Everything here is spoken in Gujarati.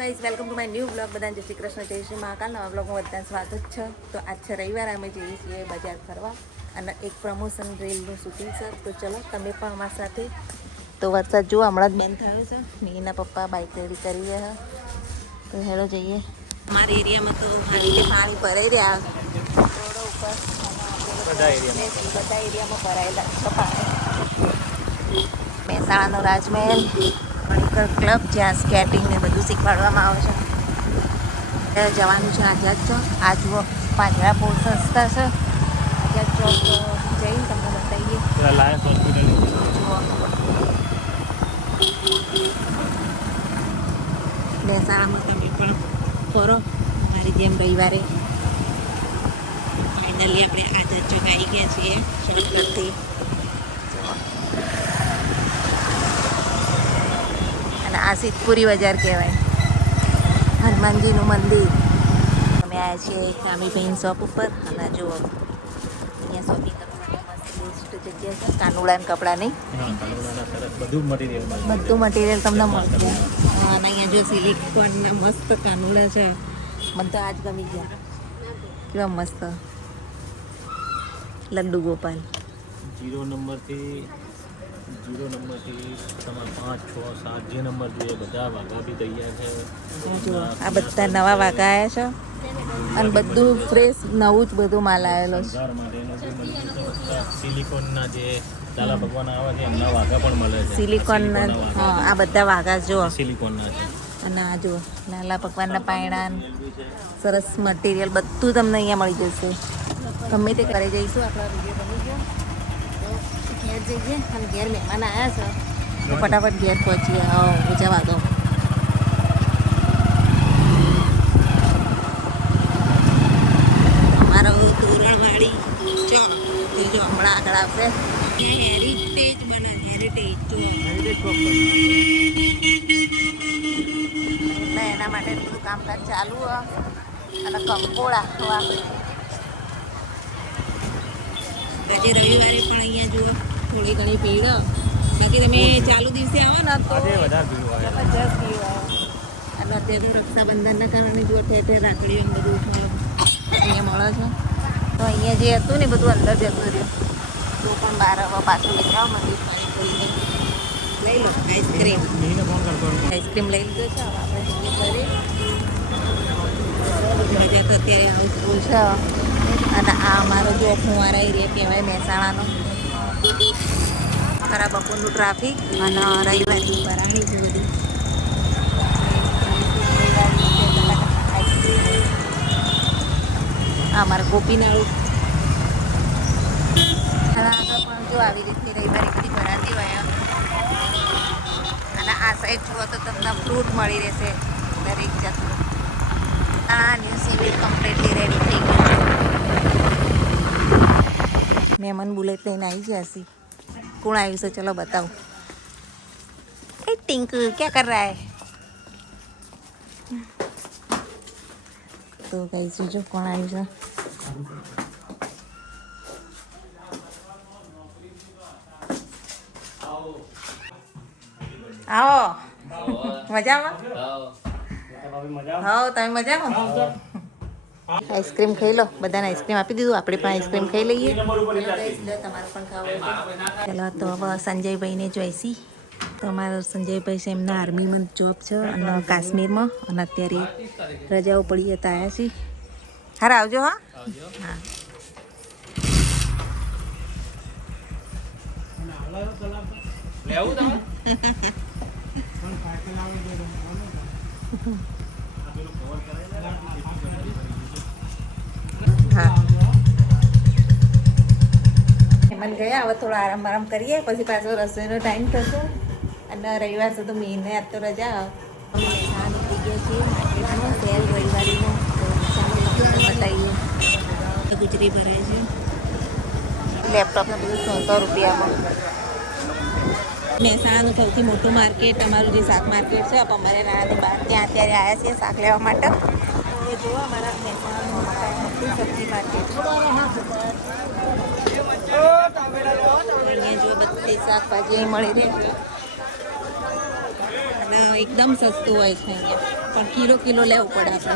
Guys welcome to my new blog. બધાને જય શ્રી કૃષ્ણ, જય શ્રી મહાકાલ. નવા બ્લોગમાં બધાને સ્વાગત છે. તો આજ છે રવિવાર, અમે જઈએ છીએ બજાર ફરવા અને એક પ્રમોશન રીલનું શૂટિંગ છે. તો ચલો તમે પણ અમારી સાથે. તો વરસાદ જુઓ હમણાં જ બંધ થયો છે ને એના પપ્પા બાઇક રેડી કરી રહ્યા. તો હેલો જઈએ. અમારા એરિયામાં તો હાલ રીતે પાણી ભરાઈ રહ્યા રોડો ઉપર. બધા એરિયામાં ભરાયેલા છે પાણી. મહેસાણાનો રાજમહેલ ક્લબ જ્યાં સ્કેટિંગ ને બધું શીખવાડવામાં આવે છે. જવાનું છે આઝાદ ચોક. આ જુઓ પાંજરાપોળ સંસ્થા છે. આઝાદ ચોક જઈને તમને બતાવીએ. જુઓ મહેસાણામાં તમે પણ ફરો મારી જેમ રવિવારે. ફાઇનલી આપણે આઝાદ ચોક આવી ગયા છીએ શોર્ટકટથી. અને આ સિદ્ધપુરી બજાર કહેવાય, હનુમાનજીનું મંદિર. અમે આવ્યા છીએ કામીભાઈની શોપ ઉપર અને જુઓ અહીંયા શોપિંગ કરવા માટે મસ્ત બેસ્ટ જગ્યા છે. કાનુડાના કપડાની બધું મટીરિયલ તમને મળશે. અને અહીંયા જો સિલિકોનના મસ્ત કાનુડા છે. મને તો આજ ગમી ગયા, કેવા મસ્ત. લડ્ડુ ગોપાલ 0 નંબરથી તમારે 5, 6, 7 જે નંબર જોઈએ બધા વાઘા બી તૈયાર છે. જુઓ આ બધા નવા વાઘા આવ્યા છે અને બધું ફ્રેશ નવું જ બધું માલ આવેલો છે. સિલિકોનના જે લાલા ભગવાન આવે છે એમના વાઘા પણ મળે છે. સિલિકોનના હા, આ બધા વાઘા જુઓ. સિલિકોનના છે. અને આ જુઓ લાલા ભગવાનના પાયણા, સરસ મટીરિયલ બધું તમને અહીંયા મળી જશે. ગમે તે કરી જઈશું. આપણા વિડીયો બની ગયો તો ઘેર જઈએ અને ઘેર મહેમાન આવ્યા છે તો ફટાફટ ઘેર પહોંચીએ. જવા દો. અમારો તોરણવાળી ચોક જો હમણાં આગળ આવશે. હેરિટેજ બને, હેરિટેજ એટલે એના માટે બધું કામકાજ ચાલુ અને કંકોડા આજે રવિવારે પણ અહીંયા જુઓ થોડી ઘણી ભીડ. બાકી તમે ચાલુ દિવસે આવો ને તો જબરજસ્ત ભીડ હોય. અને અત્યારે તો રક્ષાબંધનના કારણે જુઓ ઠેર ઠેર રાખડીઓ બધું અહીંયા મળે છે. તો અહીંયા જે હતું ને બધું અંદર જતું રહ્યું. તો પણ બહાર હવે પાછું લઈ જાઓ મંદિર પાણી લઈ લો. આઈસ્ક્રીમ લઈ લીધો છે. હવે આપણે જઈએ ઘરે. રજા તો અત્યારે હાઉસફુલ છે. અને આ અમારો જો ફુવારા એરિયા કહેવાય મહેસાણાનો. ખરા બપોરનું ટ્રાફિક અને રવિવારની ભરાણી છે બધી. આ અમારા ગોપીનાળું આગળ પણ જો આવી રીતની રવિવારે બધી ભરાતી હોય. અને આ સાઈડ જુઓ તો તમને ફ્રૂટ મળી રહેશે દરેક જાતનું. આ ન્યૂ સિવિલ કમ્પ્લીટલી રેડી થઈ ગયું. મહેમાન બુલેટ લઈને આવી ગયા હશે. કોણ આવ્યું છે ચલો બતાવો. એ ટિંકુ ક્યાં કર રહા હે? તો કહીશું જો કોણ આવ્યું છે. આવો મજામાં? હા તમે મજામાં? આઈસ્ક્રીમ ખાઈ લો. બધાને આઈસ્ક્રીમ આપી દીધું. આપણે પણ આઈસ્ક્રીમ ખાઈ લઈએ. તમારે પણ ખાવું. ચાલો તો હવે સંજયભાઈને જોઈશી. તો અમારા સંજયભાઈ છે એમના આર્મીમાં જોબ છે અને કાશ્મીરમાં. અને અત્યારે રજાઓ પડી હતા આવ્યા છીએ. હારા આવજો. હા હા હા મહેમાન ગયા. હવે થોડો આરામ કરીએ પછી પાછો રસોઈનો ટાઈમ થશે. અને રવિવાર છે તો મહિને આજ તો રજા. નીકળી ગયા છીએ માર્કેટમાં સેલ રવિવારીનો. બતાવીએ ગુજરી ભરાય છે. લેપટોપને બધું 100 રૂપિયામાં. મહેસાણાનું સૌથી મોટું માર્કેટ અમારું જે શાક માર્કેટ છે અમારે નાનાની બહાર, ત્યાં અત્યારે આવ્યા છીએ શાક લેવા માટે. તો જુઓ અમારા મહેસાણાનું મોટું સબ્જી માર્કેટ. અહીંયા જો બધી શાકભાજી મળી રહે અને એકદમ સસ્તું હોય છે અહીંયા. પણ કિલો કિલો લેવું પડે આપણે.